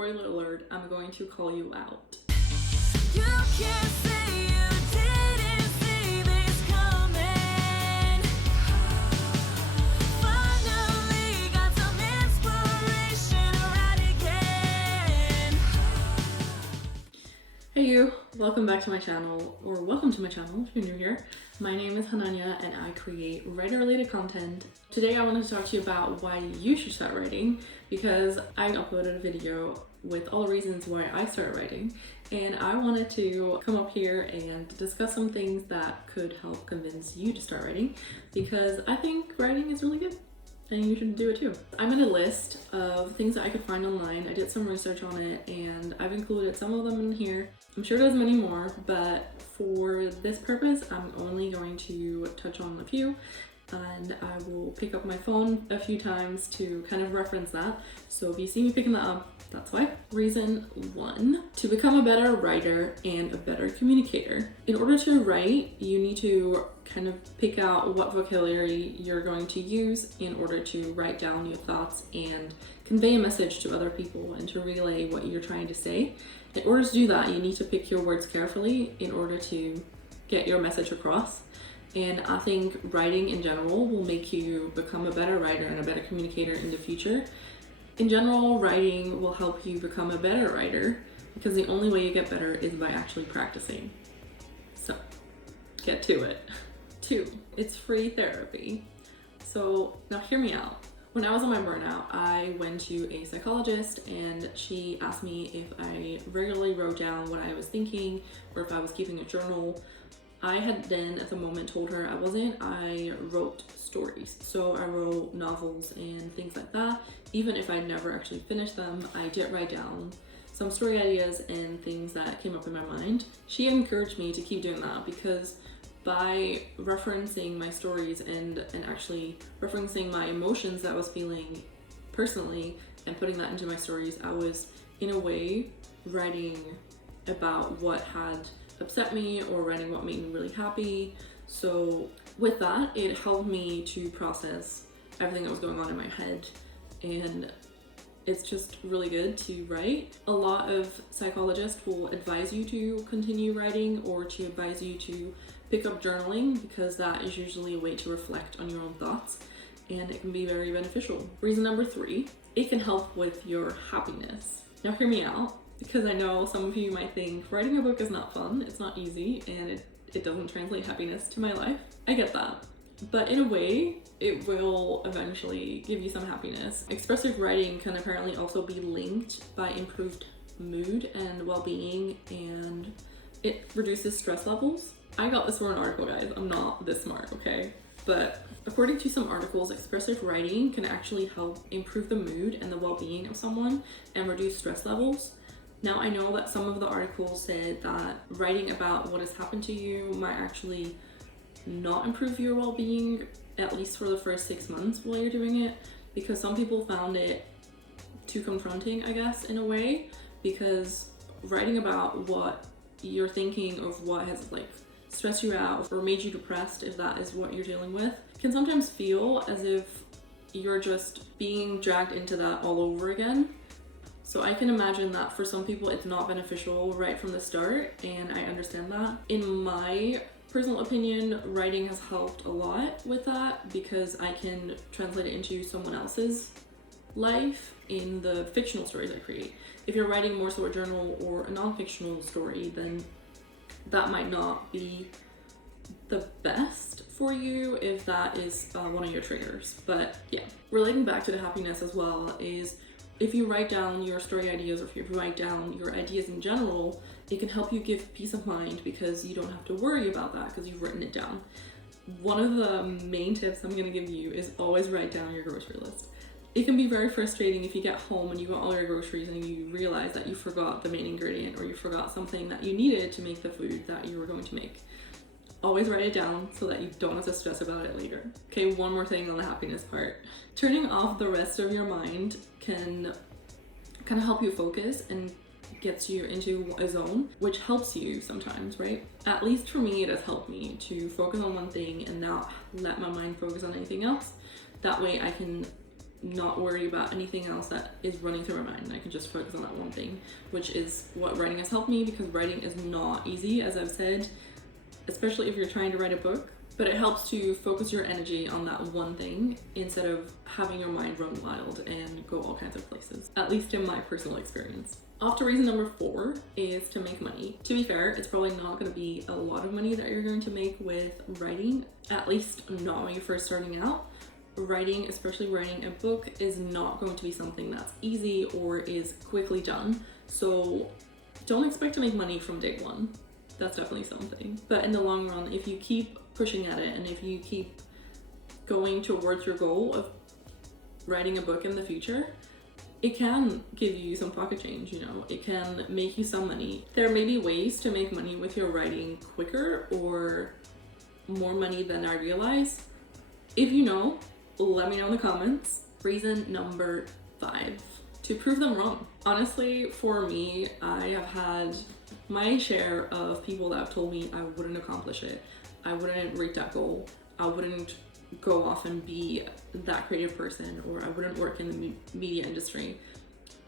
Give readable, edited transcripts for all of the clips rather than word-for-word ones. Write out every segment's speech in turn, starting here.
spoiler alert, I'm going to call you out. You can't say you didn't see this coming. Finally got some inspiration right again. Hey you, welcome back to my channel, or welcome to my channel if you're new here. My name is Hananya and I create writer-related content. Today I wanted to talk to you about why you should start writing, because I uploaded a video with all the reasons why I started writing, and I wanted to come up here and discuss some things that could help convince you to start writing, because I think writing is really good and you should do it too. I made a list of things that I could find online. I did some research on it and I've included some of them in here. I'm sure there's many more, but for this purpose, I'm only going to touch on a few, and I will pick up my phone a few times to kind of reference that. So if you see me picking that up, that's why. Reason 1, to become a better writer and a better communicator. In order to write, you need to kind of pick out what vocabulary you're going to use in order to write down your thoughts and convey a message to other people and to relay what you're trying to say. In order to do that, you need to pick your words carefully in order to get your message across. And I think writing in general will make you become a better writer and a better communicator in the future. In general, writing will help you become a better writer because the only way you get better is by actually practicing. So, get to it. 2, it's free therapy. So now hear me out. When I was on my burnout, I went to a psychologist and she asked me if I regularly wrote down what I was thinking or if I was keeping a journal. I had then at the moment told her I wasn't. I wrote stories. So I wrote novels and things like that. Even if I'd never actually finished them, I did write down some story ideas and things that came up in my mind. She encouraged me to keep doing that because by referencing my stories and actually referencing my emotions that I was feeling personally and putting that into my stories, I was in a way writing about what had upset me or writing what made me really happy. So with that, it helped me to process everything that was going on in my head, and it's just really good to write. A lot of psychologists will advise you to continue writing or to advise you to pick up journaling because that is usually a way to reflect on your own thoughts and it can be very beneficial. Reason number 3, it can help with your happiness. Now hear me out, because I know some of you might think writing a book is not fun, it's not easy, and it doesn't translate happiness to my life. I get that. But in a way, it will eventually give you some happiness. Expressive writing can apparently also be linked by improved mood and well-being, and it reduces stress levels. I got this for an article, guys. I'm not this smart, okay? But according to some articles, expressive writing can actually help improve the mood and the well-being of someone and reduce stress levels. Now, I know that some of the articles said that writing about what has happened to you might actually not improve your well-being, at least for the first 6 months while you're doing it, because some people found it too confronting, I guess, in a way, because writing about what you're thinking of what has stressed you out or made you depressed, if that is what you're dealing with, can sometimes feel as if you're just being dragged into that all over again. So I can imagine that for some people it's not beneficial right from the start, and I understand that. In my personal opinion, writing has helped a lot with that because I can translate it into someone else's life in the fictional stories I create. If you're writing more so a journal or a non-fictional story, then that might not be the best for you if that is one of your triggers. But yeah, relating back to the happiness as well is if you write down your story ideas or if you write down your ideas in general, it can help you give peace of mind because you don't have to worry about that because you've written it down. One of the main tips I'm gonna give you is always write down your grocery list. It can be very frustrating if you get home and you got all your groceries and you realize that you forgot the main ingredient or you forgot something that you needed to make the food that you were going to make. Always write it down so that you don't have to stress about it later. Okay, one more thing on the happiness part. Turning off the rest of your mind can kind of help you focus and gets you into a zone, which helps you sometimes, right? At least for me, it has helped me to focus on one thing and not let my mind focus on anything else. That way I can not worry about anything else that is running through my mind, and I can just focus on that one thing, which is what writing has helped me, because writing is not easy, as I've said, especially if you're trying to write a book, but it helps to focus your energy on that one thing instead of having your mind run wild and go all kinds of places, at least in my personal experience. Off to reason number 4 is to make money. To be fair, it's probably not going to be a lot of money that you're going to make with writing, at least not when you're first starting out. Writing, especially writing a book, is not going to be something that's easy or is quickly done. So don't expect to make money from day one. That's definitely something. But in the long run, if you keep pushing at it and if you keep going towards your goal of writing a book in the future, it can give you some pocket change, you know, it can make you some money. There may be ways to make money with your writing quicker or more money than I realize. If you know, let me know in the comments. Reason number 5, to prove them wrong. Honestly, for me, I have had my share of people that have told me I wouldn't accomplish it, I wouldn't reach that goal, I wouldn't go off and be that creative person, or I wouldn't work in the media industry.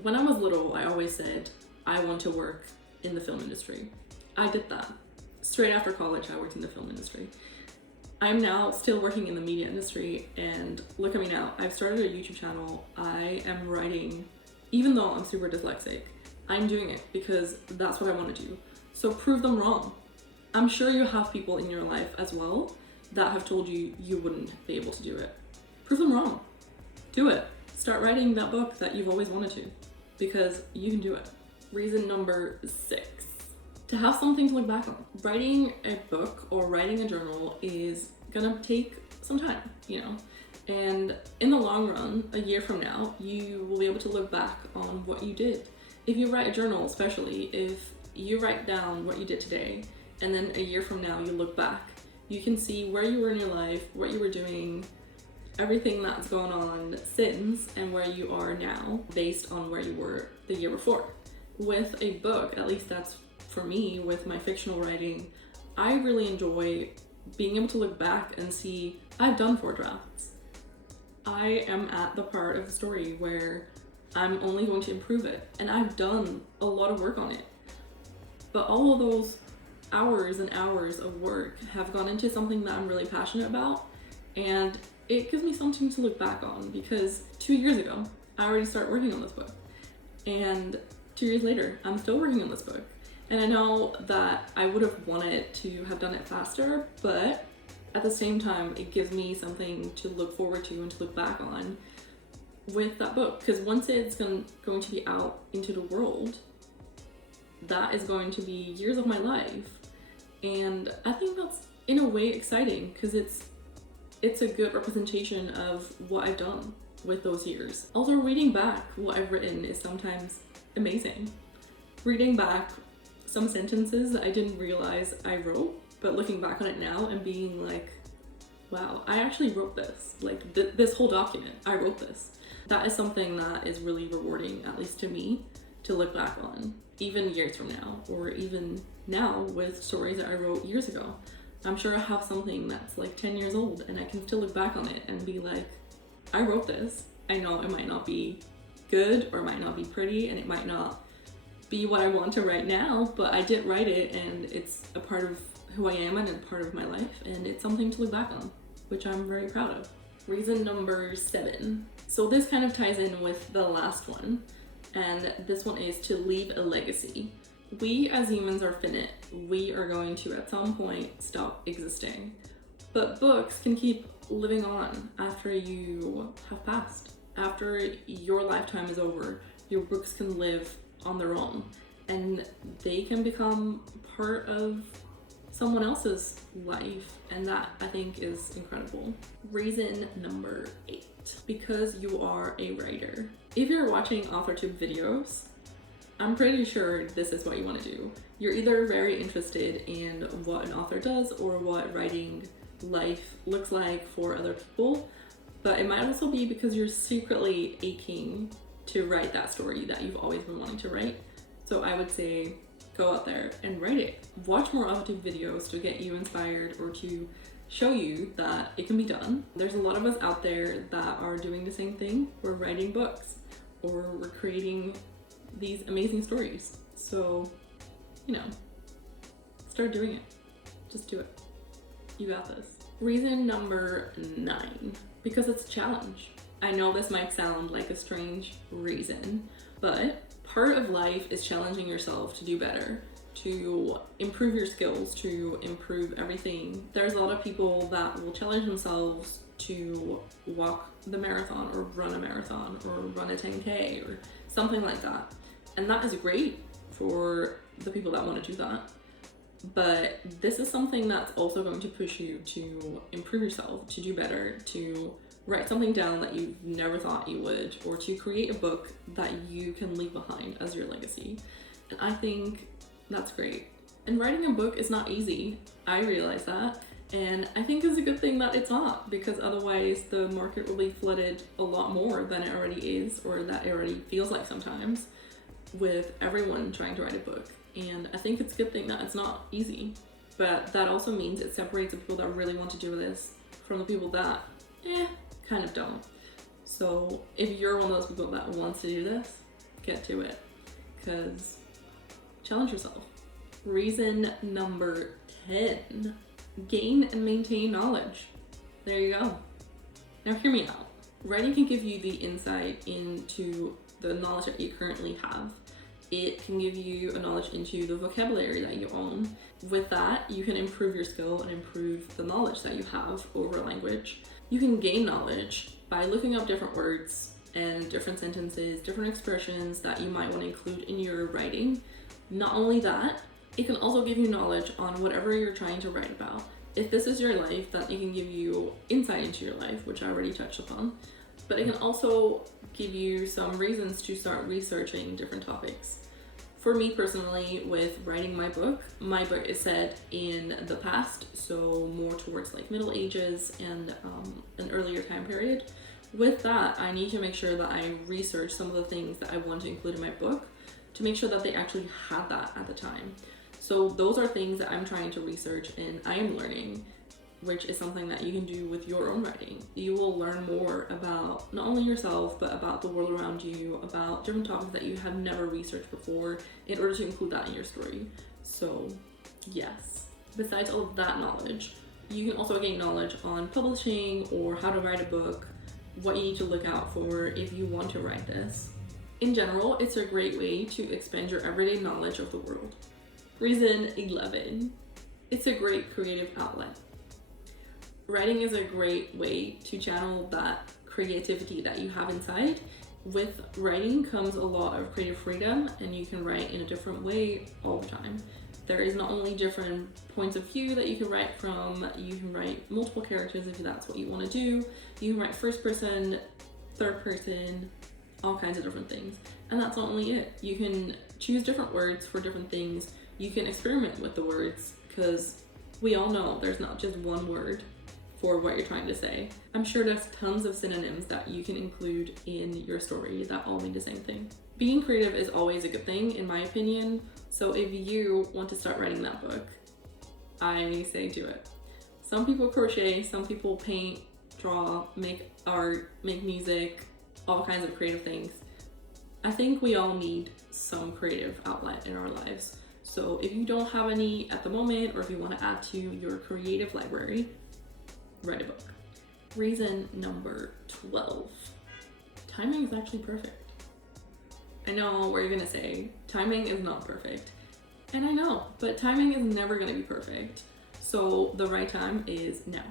When I was little, I always said I want to work in the film industry. I did that. Straight after college, I worked in the film industry. I'm now still working in the media industry, and look at me now. I've started a YouTube channel. I am writing, even though I'm super dyslexic, I'm doing it because that's what I want to do. So prove them wrong. I'm sure you have people in your life as well that have told you you wouldn't be able to do it. Prove them wrong. Do it. Start writing that book that you've always wanted to, because you can do it. Reason number 6, to have something to look back on. Writing a book or writing a journal is gonna take some time, you know, and in the long run, a year from now, you will be able to look back on what you did. If you write a journal, especially if you write down what you did today, and then a year from now you look back, you can see where you were in your life, what you were doing, everything that's gone on since, and where you are now based on where you were the year before. With a book, at least that's for me, with my fictional writing, I really enjoy being able to look back and see I've done 4 drafts. I am at the part of the story where I'm only going to improve it, and I've done a lot of work on it. But all of those hours and hours of work have gone into something that I'm really passionate about, and it gives me something to look back on, because 2 years ago, I already started working on this book, and 2 years later, I'm still working on this book. And I know that I would have wanted to have done it faster, but at the same time, it gives me something to look forward to and to look back on with that book, because once it's going to be out into the world, that is going to be years of my life. And I think that's in a way exciting, because it's a good representation of what I've done with those years. Also, reading back what I've written is sometimes amazing. Reading back some sentences that I didn't realize I wrote, but looking back on it now and being like, wow, I actually wrote this. Like this whole document, I wrote this. That is something that is really rewarding, at least to me, to look back on, even years from now, or even now with stories that I wrote years ago. I'm sure I have something that's like 10 years old, and I can still look back on it and be like, I wrote this. I know it might not be good, or it might not be pretty, and it might not be what I want to write now, but I did write it, and it's a part of who I am and a part of my life, and it's something to look back on, which I'm very proud of. Reason number 7. So this kind of ties in with the last one, and this one is to leave a legacy. We as humans are finite. We are going to at some point stop existing, but books can keep living on after you have passed. After your lifetime is over, your books can live on their own, and they can become part of someone else's life, and that I think is incredible. Reason number 8, because you are a writer. If you're watching AuthorTube videos, I'm pretty sure this is what you want to do. You're either very interested in what an author does or what writing life looks like for other people, but it might also be because you're secretly aching to write that story that you've always been wanting to write. So I would say go out there and write it. Watch more AuthorTube videos to get you inspired or to show you that it can be done. There's a lot of us out there that are doing the same thing. We're writing books or we're creating these amazing stories. So, you know, start doing it. Just do it. You got this. Reason number 9, because it's a challenge. I know this might sound like a strange reason, but part of life is challenging yourself to do better, to improve your skills, to improve everything. There's a lot of people that will challenge themselves to walk the marathon or run a marathon or run a 10K or something like that. And that is great for the people that want to do that. But this is something that's also going to push you to improve yourself, to do better, to write something down that you never thought you would, or to create a book that you can leave behind as your legacy. And I think that's great. And writing a book is not easy. I realize that. And I think it's a good thing that it's not, because otherwise the market will be flooded a lot more than it already is, or that it already feels like sometimes, with everyone trying to write a book. And I think it's a good thing that it's not easy, but that also means it separates the people that really want to do this from the people that kind of don't. So if you're one of those people that wants to do this, get to it, because challenge yourself. Reason number 10, gain and maintain knowledge. There you go. Now hear me out. Writing can give you the insight into the knowledge that you currently have. It can give you a knowledge into the vocabulary that you own. With that, you can improve your skill and improve the knowledge that you have over a language. You can gain knowledge by looking up different words and different sentences, different expressions that you might want to include in your writing. Not only that, it can also give you knowledge on whatever you're trying to write about. If this is your life, then it can give you insight into your life, which I already touched upon. But it can also give you some reasons to start researching different topics. For me personally, with writing my book is set in the past, so more towards like Middle Ages and an earlier time period. With that, I need to make sure that I research some of the things that I want to include in my book to make sure that they actually had that at the time. So those are things that I'm trying to research and I am learning, which is something that you can do with your own writing. You will learn more about not only yourself, but about the world around you, about different topics that you have never researched before in order to include that in your story. So yes, besides all of that knowledge, you can also gain knowledge on publishing or how to write a book, what you need to look out for if you want to write this. In general, it's a great way to expand your everyday knowledge of the world. Reason 11, it's a great creative outlet. Writing is a great way to channel that creativity that you have inside. With writing comes a lot of creative freedom, and you can write in a different way all the time. There is not only different points of view that you can write from, you can write multiple characters if that's what you want to do. You can write first person, third person, all kinds of different things. And that's not only it. You can choose different words for different things. You can experiment with the words, because we all know there's not just one word for what you're trying to say. I'm sure there's tons of synonyms that you can include in your story that all mean the same thing. Being creative is always a good thing, in my opinion. So if you want to start writing that book, I say do it. Some people crochet, some people paint, draw, make art, make music, all kinds of creative things. I think we all need some creative outlet in our lives. So if you don't have any at the moment, or if you want to add to your creative library, write a book. Reason number 12, timing is actually perfect. I know what you're gonna say, timing is not perfect. And I know, but timing is never gonna be perfect. So the right time is now.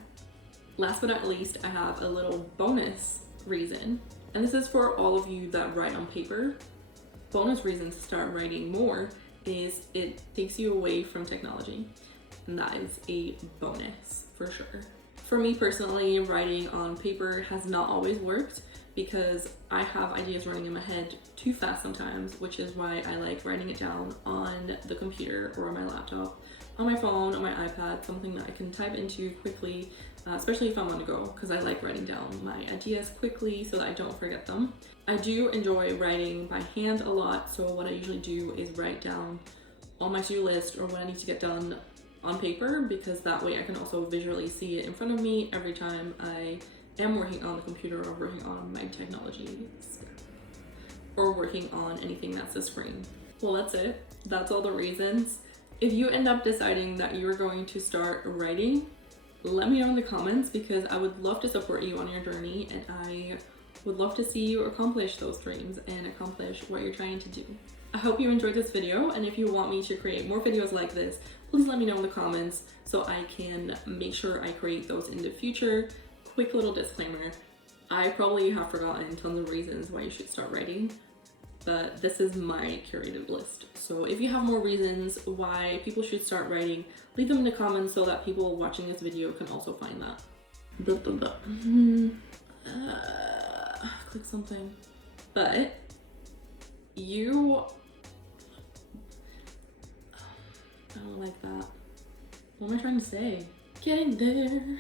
Last but not least, I have a little bonus reason. And this is for all of you that write on paper. Bonus reason to start writing more is it takes you away from technology. And that is a bonus for sure. For me personally, writing on paper has not always worked because I have ideas running in my head too fast sometimes, which is why I like writing it down on the computer or on my laptop, on my phone, on my iPad, something that I can type into quickly, especially if I'm on the go, because I like writing down my ideas quickly so that I don't forget them. I do enjoy writing by hand a lot, so what I usually do is write down on my to-do list or what I need to get done on paper, because that way I can also visually see it in front of me every time I am working on the computer or working on my technology stuff, or working on anything that's a screen. Well, that's it. That's all the reasons. If you end up deciding that you're going to start writing, let me know in the comments, because I would love to support you on your journey, and I would love to see you accomplish those dreams and accomplish what you're trying to do. I hope you enjoyed this video, and if you want me to create more videos like this, please let me know in the comments so I can make sure I create those in the future. Quick little disclaimer, I probably have forgotten tons of reasons why you should start writing, but this is my curated list. So if you have more reasons why people should start writing, leave them in the comments so that people watching this video can also find that. Click something. But you, I don't like that. What am I trying to say? Getting there.